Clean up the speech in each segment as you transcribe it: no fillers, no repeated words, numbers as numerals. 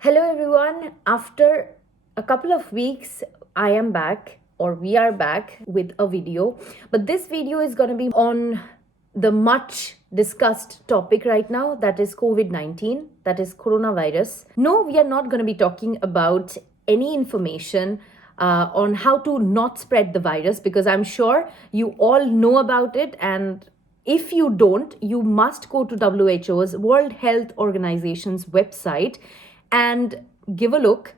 Hello everyone. After a couple of weeks, I am back, or we are back with a video. But this video is going to be on the much discussed topic right now, that is COVID-19, that is coronavirus. No, we are not going to be talking about any information on how to not spread the virus, because I'm sure you all know about it. And if you don't, you must go to WHO's, World Health Organization's website and give a look,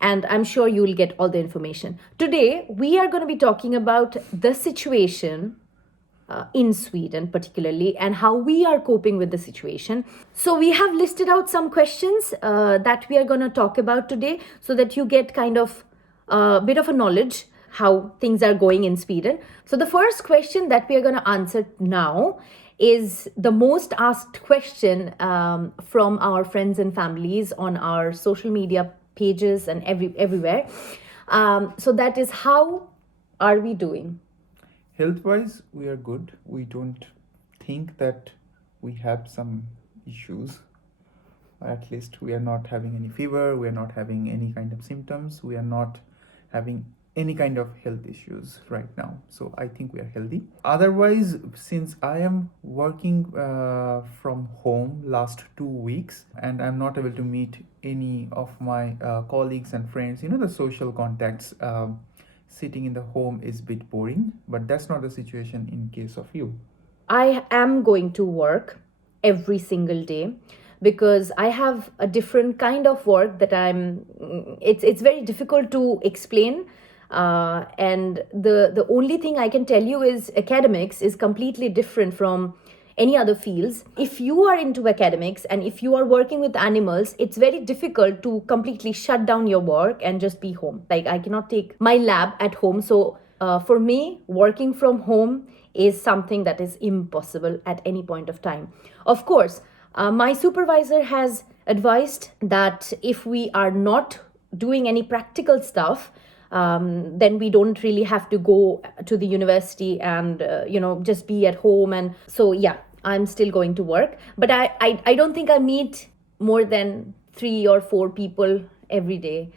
and I'm sure you will get all the information. Today, we are going to be talking about the situation in Sweden, particularly, and how we are coping with the situation. So, we have listed out some questions that we are going to talk about today so that you get kind of a bit of a knowledge how things are going in Sweden. So, the first question that we are going to answer now is the most asked question from our friends and families on our social media pages and everywhere. So that is, how are we doing? Health-wise, we are good. We don't think that we have some issues. At least we are not having any fever, we are not having any kind of symptoms, we are not having any kind of health issues right now. So I think we are healthy. Otherwise, since I am working from home last 2 weeks and I'm not able to meet any of my colleagues and friends, the social contacts, sitting in the home is a bit boring, but that's not the situation in case of you. I am going to work every single day because I have a different kind of work that it's very difficult to explain. And the only thing I can tell you is academics is completely different from any other fields. If you are into academics and if you are working with animals, it's very difficult to completely shut down your work and just be home. Like, I cannot take my lab at home. So for me, working from home is something that is impossible at any point of time. Of course, my supervisor has advised that if we are not doing any practical stuff, then we don't really have to go to the university and just be at home. And so yeah, I'm still going to work, but I don't think I meet more than 3 or 4 people every day.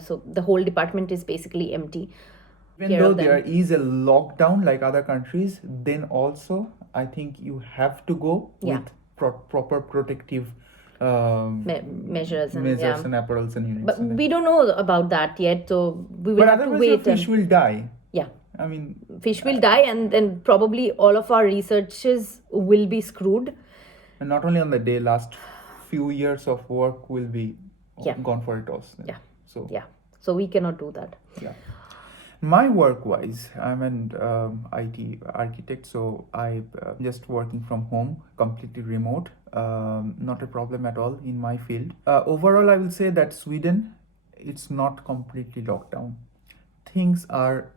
So the whole department is basically empty. Even though there is a lockdown like other countries, then also I think you have to go with proper protective measures and and apparels and units. But we don't know about that yet, so we will But have to wait. Otherwise, fish will die. Yeah. I mean, Fish will die, and then probably all of our researches will be screwed. And not only on the day, last few years of work will be gone for a toss. Yeah. So So we cannot do that. Yeah. My work-wise, I'm an IT architect, so I just working from home, completely remote. Not a problem at all in my field. Overall, I will say that Sweden, it's not completely locked down. Things are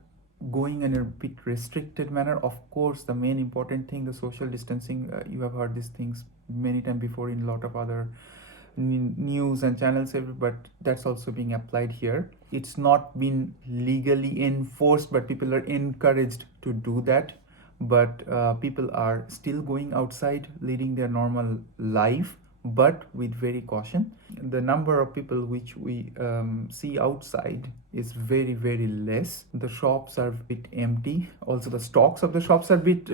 going in a bit restricted manner. Of course, the main important thing, the social distancing, you have heard these things many times before in a lot of other news and channels, but that's also being applied here. It's not been legally enforced, but people are encouraged to do that. But people are still going outside, leading their normal life, but with very caution. The number of people which we see outside is very, very less. The shops are a bit empty. Also, the stocks of the shops are a bit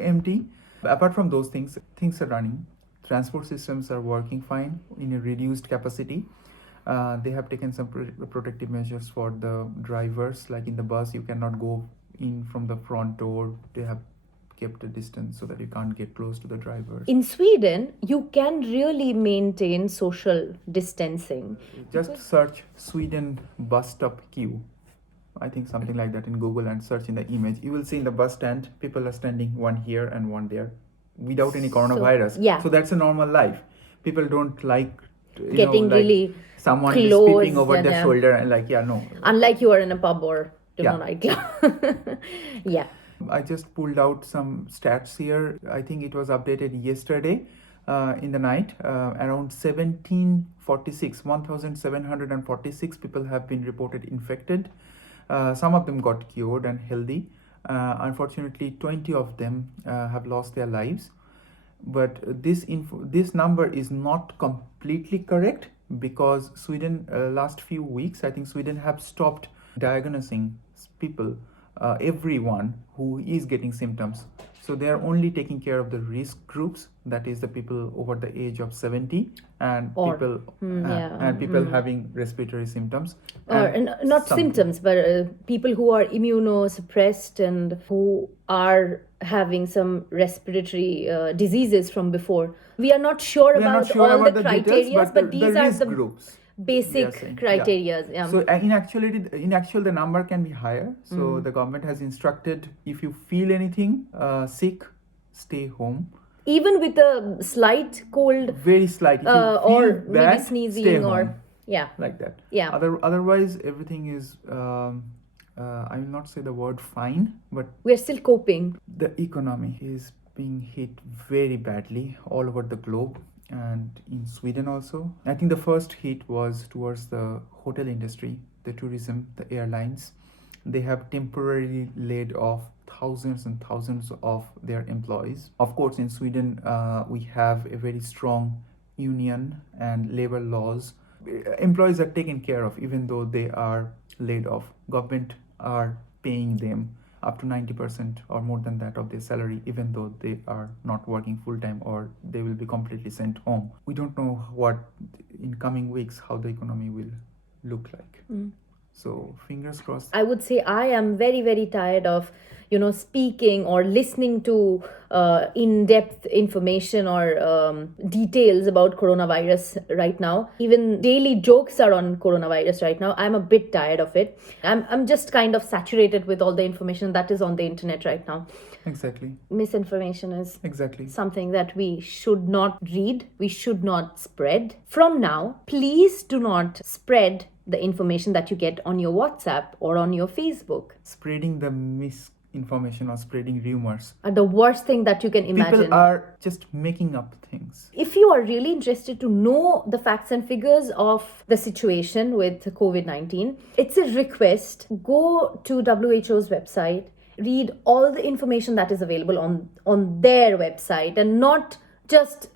empty. Apart from those things are running. Transport systems are working fine in a reduced capacity. They have taken some protective measures for the drivers. Like in the bus, you cannot go in from the front door. They have kept a distance so that you can't get close to the drivers. In Sweden, you can really maintain social distancing. Just search Sweden bus stop queue. I think something like that in Google, and search in the image. You will see in the bus stand, people are standing one here and one there without any coronavirus. So that's a normal life. People don't like getting really someone close, peeping over their shoulder and no. Unlike you are in a pub or nightclub. Yeah. I just pulled out some stats here. I think it was updated yesterday in the night. Around 1,746 people have been reported infected. Some of them got cured and healthy. Unfortunately, 20 of them have lost their lives. But this number is not completely correct. because Sweden, last few weeks, I think Sweden have stopped diagnosing people, everyone who is getting symptoms. So they are only taking care of the risk groups, that is the people over the age of 70 and Or- people yeah, and people having respiratory symptoms. And not some- symptoms, but people who are immunosuppressed and who are having some respiratory diseases from before. We are not sure We are about not sure all about the the criteria, details, but these the are risk the groups. basic saying, criteria. Yeah. So in actual the number can be higher. So the government has instructed, if you feel anything sick, stay home. Even with a slight cold, Very slight. If you feel or bad, maybe stay sneezing, home. or yeah, Like that. Yeah. Otherwise, everything is. I will not say the word fine, but we're still coping. the economy is being hit very badly all over the globe and in Sweden also. I think the first hit was towards the hotel industry, the tourism, the airlines. They have temporarily laid off thousands and thousands of their employees. Of course, in Sweden, we have a very strong union and labor laws. Employees are taken care of even though they are laid off. Government are paying them up to 90% or more than that of their salary, even though they are not working full time or they will be completely sent home. We don't know what in coming weeks how the economy will look like. So fingers crossed. I would say I am very, very tired of, speaking or listening to in-depth information or details about coronavirus right now. Even daily jokes are on coronavirus right now. I'm a bit tired of it. I'm just kind of saturated with all the information that is on the internet right now. Exactly. Misinformation is Exactly. something that we should not read, we should not spread. From now, please do not spread the information that you get on your WhatsApp or on your Facebook. Spreading the misinformation or spreading rumors. The worst thing that you can imagine. People are just making up things. If you are really interested to know the facts and figures of the situation with COVID-19, it's a request. Go to WHO's website, read all the information that is available on their website, and not just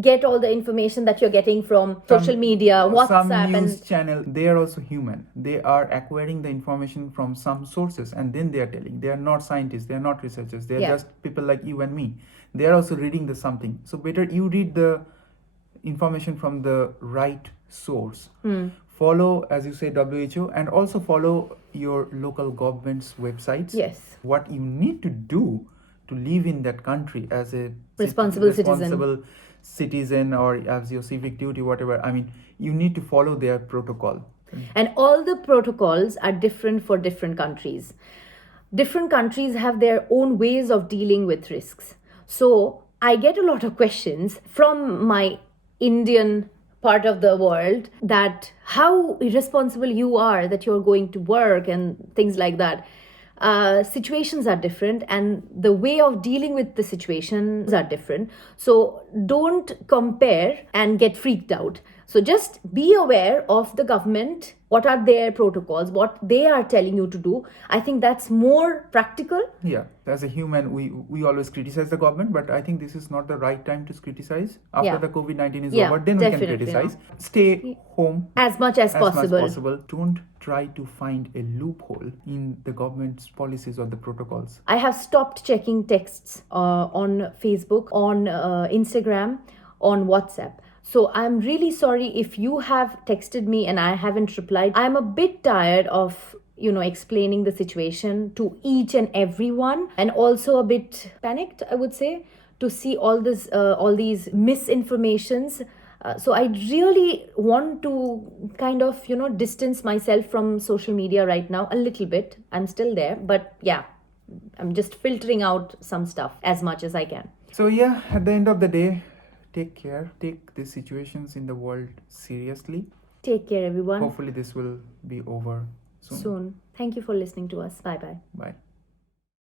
get all the information that you're getting from social media, WhatsApp, some news and channel. They are also human. They are acquiring the information from some sources and then they are telling. They are not scientists, they are not researchers, they are just people like you and me. They are also reading the something. So better you read the information from the right source. Follow, as you say, WHO, and also follow your local government's websites. Yes. What you need to do to live in that country as a Responsible citizen or as your civic duty, whatever. I mean, you need to follow their protocol. And all the protocols are different for different countries. Different countries have their own ways of dealing with risks. So I get a lot of questions from my Indian part of the world that how irresponsible you are that you're going to work and things like that. Situations are different and the way of dealing with the situations are different. So don't compare and get freaked out. So just be aware of the government, what are their protocols, what they are telling you to do. I think that's more practical. Yeah, as a human, we always criticize the government, but I think this is not the right time to criticize. After the COVID-19 is over, then we can criticize. Stay home as much as possible. Don't try to find a loophole in the government's policies or the protocols. I have stopped checking texts on Facebook, on Instagram, on WhatsApp. So I'm really sorry if you have texted me and I haven't replied. I'm a bit tired of explaining the situation to each and everyone, and also a bit panicked, I would say, to see all these misinformations. So I really want to kind of distance myself from social media right now a little bit. I'm still there, but yeah, I'm just filtering out some stuff as much as I can. So yeah, at the end of the day, take care. Take the situations in the world seriously. Take care, everyone. Hopefully this will be over soon. Thank you for listening to us. Bye-bye. Bye.